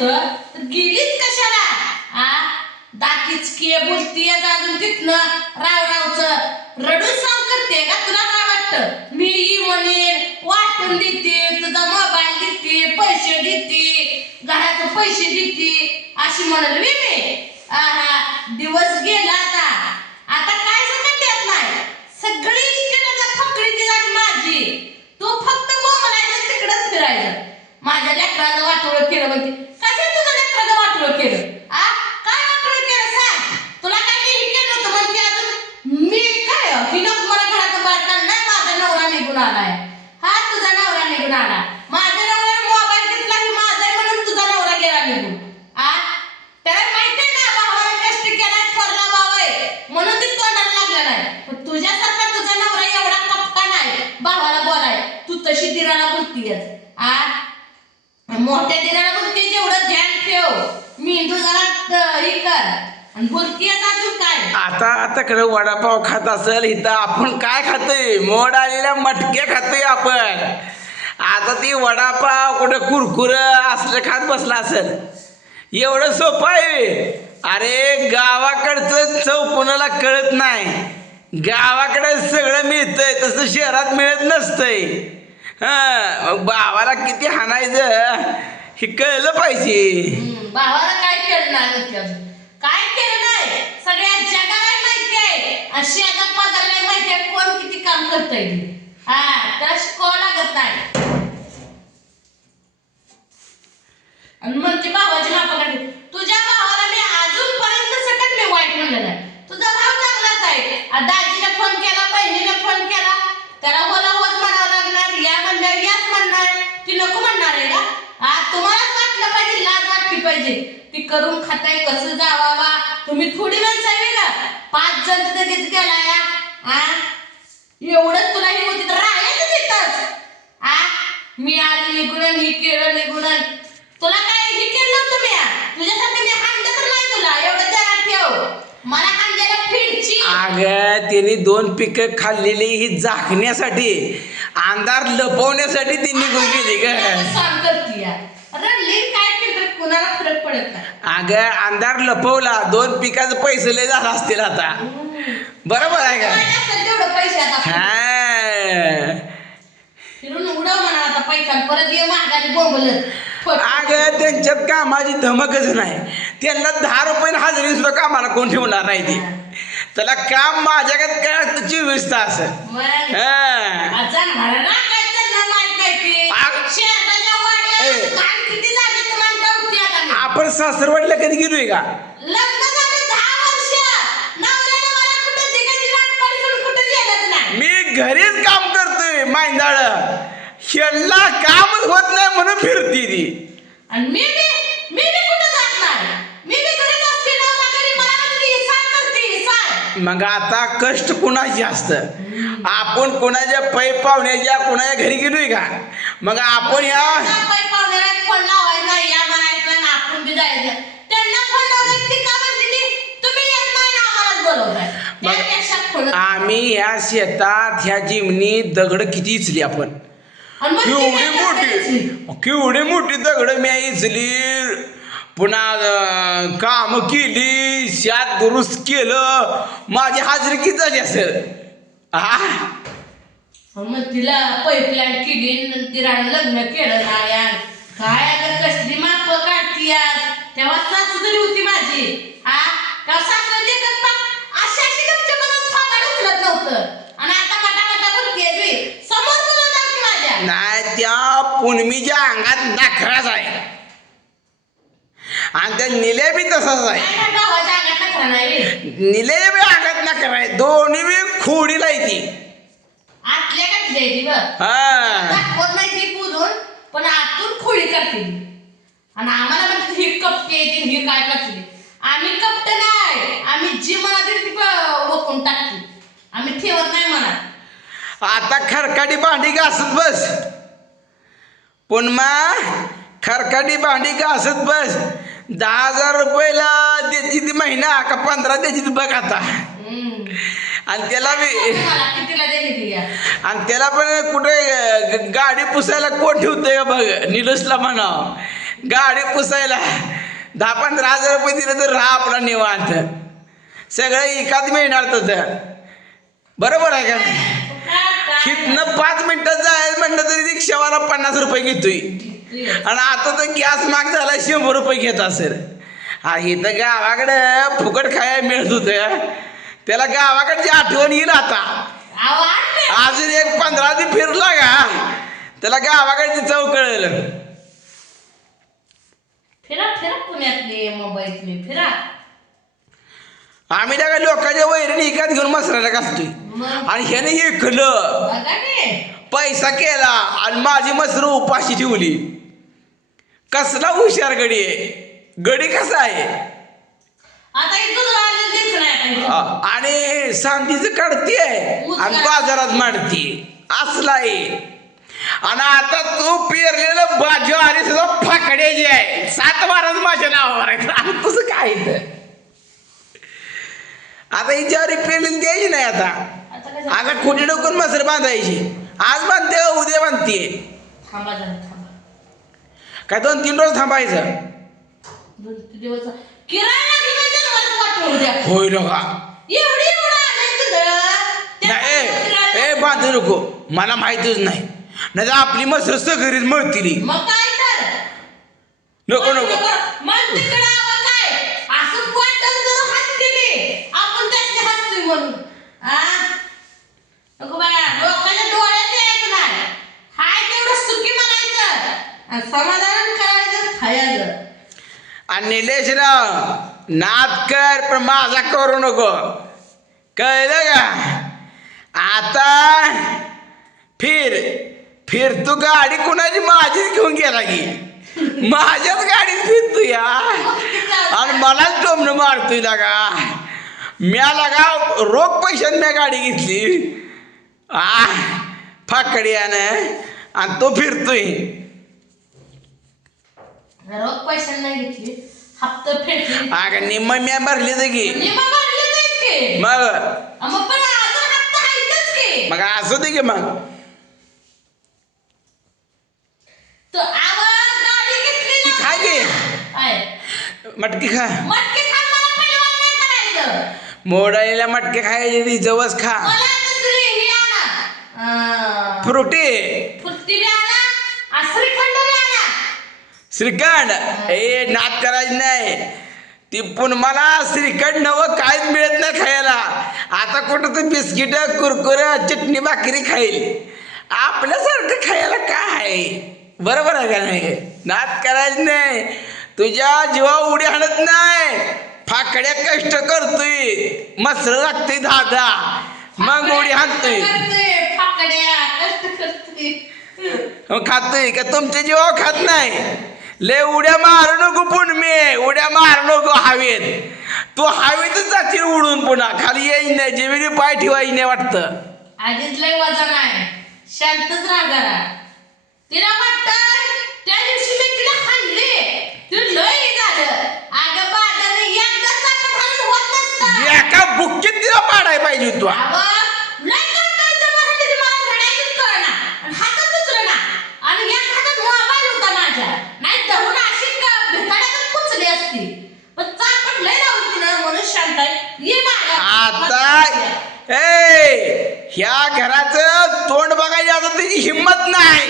होतं तर गेलीच कशाला? दाखीच के बोलतीय अजून तिथनं रावरावचं रडून सांग करते का? तुला काय वाटतं मी म्हणेन वाटून देते, तुझा मोबाईल देते, पैसे देते, घराचे पैसे देते अशी म्हणाल मी? दिवस गेला आता काय सकट देत नाही. सगळी इष्टाचा फकडी दिली माझी. तू फक्त बोंबलायचं तिकडंच फिरायचं. माझ्या लेकराचं वाटोळं केलं म्हणते. कसं तुझं लेकराचं वाटोळं केलं? काय वाटोळं केलं सांग? तुला काय मी केलं होतं म्हणते अजून? मी काय ही नको मला घराचं बाहेर काढ. नाही माझा नवरा निघून आलाय. तुझा नवरा निघून आला. माझ्या नवऱ्याने मोबाईल घेतला की माझा आहे म्हणून तुझा नवरा गेला निघून. त्याला माहितीये ना भावाला कष्ट केलाय, थोरला भाव आहे म्हणून ती तोंडाला लागला नाही. पण तुझ्यासारखा तुझा नवरा एवढा कपका नाही भावाला बोलाय. तू तशी दिराला बोलतीयस. मोठ्या दिराला बोलते जेवढं ध्यान ठेव. मेंदू जरा हे कर आणि बोलतीयस अजून काय? आता कडे वडापाव खात असेल इथं आपण काय खातोय? मोड आलेल्या मटक्या खातोय आपण. आता ती वडापाव कुठं कुरकुर असलं खात बसला असेल. एवढं सोपं आहे? अरे गावाकडचं चव कोणाला कळत नाही. गावाकडे सगळं मिळतंय तसं शहरात मिळत नसतंय. मग भावाला किती हाणायचं हे कळलं पाहिजे. भावाला काय केलं नाही? काय केलं नाही सगळ्या जगाला माहिती आहे. अशी आता पगारला माहिती आहे कोण किती काम करतंय. त्याला शिकवावं लागत नाही. आणि म्हणते भावाची मापाकडे. तुझ्या भावाला मी अजूनपर्यंत सकट मी वाईट म्हणलं नाही. तुझा भाव चांगलाच आहे. दाजीला फोन केला, बहिणीला फोन केला, त्याला होला होच म्हणावं लागणार. या म्हणणार याच म्हणणार. ती नको म्हणणार आहे का? तुम्हालाच वाटलं पाहिजे, लाज वाटली पाहिजे. ती करून खाताय कसं जावावा. तुम्ही थोडी माणसं आहे का? 5 जण लगेच गेलाय. एवढंच तुला ही होती तर राहायचं तिथंच. मी आली निघून ही केलं निघून. तुला काय हे केलं नव्हतं मी? तुझ्यासाठी मी हाणलं तर नाही तुला. एवढं ध्यानात ठेव. मला हाणलेला फिरची. अगं त्यांनी 2 पिकं खाल्लेली ही झाकण्यासाठी, अंधार लपवण्यासाठी ती निघून गेली ग. सांग करती रडली काय केलं कुणाला फरक पडत नाही. अगं अंधार लपवला 2 पिकाचं पैसे लय झालं असतील आता. बरोबर आहे का? तेवढं पैसे आता फिरून उडव म्हणा आता पैसा. परत ये महागाने बोंबलत. अगं त्यांच्यात कामाची धमकच नाही. त्यांना 10 रुपये हजेरी सुद्धा कामाला कोण ठेवणार नाही. ते त्याला काम माझ्याकडे काय असतं 24 तास. आपण सासरवाडीला कधी गेलोय का? मी घरीच काम करतोय मायंदाळ. ह्याला कामच होत नाही म्हणून फिरती ती. मग आता कष्ट कुणाची असतं? आपण कोणाच्या पै पाहुण्याच्या कोणाच्या घरी गेलोय का? मग आपण ह्या आम्ही ह्या शेतात ह्या जिमनी दगड किती इचली आपण. केवढी मोठी दगड मी इचली. पुन्हा काम केली, शेत दुरुस्त केलं. माझी हाजरी किती झाली असेल? मग तिला पाईपलाईन केली, तिला लग्न केलं ना. काय आता कसली माप काढती आज. तेव्हा सासू तरी होती माझी. सासू देखत अशी अशी गपचूप फागाड उचलत नव्हतं. आणि आता मटा बोलते समोर बोलत जाऊ माझ्या. नाही त्या पुनमीच्या अंगात नखराच आहे. आणि त्या निले बी तसाच आहे. निले बी अंगात नखरा आहे. दोन्ही बी खोडीला येते. आतल्या काठी दाखवत नाही ती पुरून पण आतून खोडी करते. आणि आम्हाला म्हणते ही कपटे ही काय करते. आम्ही कपट नाही. आम्ही जी मनात ती वकून टाकते. आम्ही ठेवत नाही मनात. आता खरकाटी भांडी घासत बस. पुन्हा खरकाटी भांडी घासत बस. 10,000 रुपयाला द्यायची ती महिना का 15 द्यायची ती बघ आता. आणि त्याला पण कुठे गाडी पुसायला कोण ठेवतंय का बघ. निलसला म्हणाव गाडी पुसायला 10-15 हजार रुपये दिले तर राहा आपला निवांत. सगळं एकाच मिळणार तर बरोबर आहे का? हिथनं 5 मिनिटात जायला म्हणलं तरी रिक्षावाला 50 रुपये घेतोय. आणि आता तर गॅस महाग झाला 100 रुपये घेत असेल. हा इथं गावाकडं फुकट खायला मिळत होतं. त्याला गावाकडची आठवण येईल आता. अजून एक 15 दिवस फिरला का त्याला गावाकडची चव कळेल. फिरा फिरा पुण्यातले मुंबईतले फिरा. आम्ही त्या काही लोकांच्या वैरण एकाच घेऊन मसरायला घालतोय. आणि ह्याने ऐकलं पैसा केला आणि माझी मसर उपाशी ठेवली. कसला हुशार गडी आहे. गडी कसा आहे आणि सांगतीच काढतीये आणि बाजारात मांडती असला आहे. आणि आता तू पेरलेलं बाजू आणि सुद्धा फाकड्याची आहे. 7 बाराच माझ्या नावावर आहे. तसं काय आता हिच्यावर पेरलेली द्यायची नाही. आता खोटी डोकून मसर बांधायची. आज बांधते उद्या बांधते. काय 2-3 रोज थांबायचं. होय का नाही बांधू नको. मला माहितीच नाही. नाही आपली मसर सगळीच मळतील. नको नको समाधान करायचं खायचं. आणि निलेशराव नाद कर पण माझा करू नको. कळलं का? आता फिर तू गाडी कुणाची माझीच घेऊन गेला की माझ्याच गाडीत फिरतो या. आणि मलाच टोमणं मारतोय लागा. म्या लागा रोख पैशाने म्या गाडी घेतली फाकड्यानं आणि तो फिरतोय. रोख पैसे नाही घेतली हप्ता फेडली. अगं निम्म म्या भरली तर की मग असू दे की मग. खा घे मटकी खा. मोडालेल्या मटके खायचे ती जवस खा. फ्रुटी श्रीखंड हे नाद करायचं नाही. ती पण मला श्रीखंड नवं काहीच मिळत नाही खायला. आता कुठं तर बिस्किट कुरकुर चटणी भाकरी खाईल. आपल्यासारखं खायला काय आहे. बरोबर आहे का नाही? नाद करायचं नाही. तुझ्या जीवा उडी हाणत नाही. फाकड्या कष्ट करतोय. मसर लागते 10 मग उडी हाणतोय. खातोय का तुमच्या जीवा खात नाही. ले उड्या मारू नको पण मी उड्या मारू नको हवेत. तू हवेतच जातील उडून पुन्हा खाली येई नाही. जेमिनी पाय ठेवायची नाही वाटतं. आधीच लय वजन आहे. शांतच राहा जरा. तिला वाटतं त्या दिवशी मी तिला खाल्ली तू लय झालं. अगं बाजारात एकदा चाकं खाल्लं होत नसतं. एका बुक्कीत तिला पाडायला पाहिजे तू. लय कंटाळा मला रडायचंच कळना आणि हातात उचलना. आणि या हातात मोबाईल होता माझ्या. नाही धरून अशी भिताड्यातच पुचली असती. पण चापट लय राहून तिनं म्हणून शांत ये आता ह्या घराचं तोंड बघायची आता त्याची हिंमत नाही.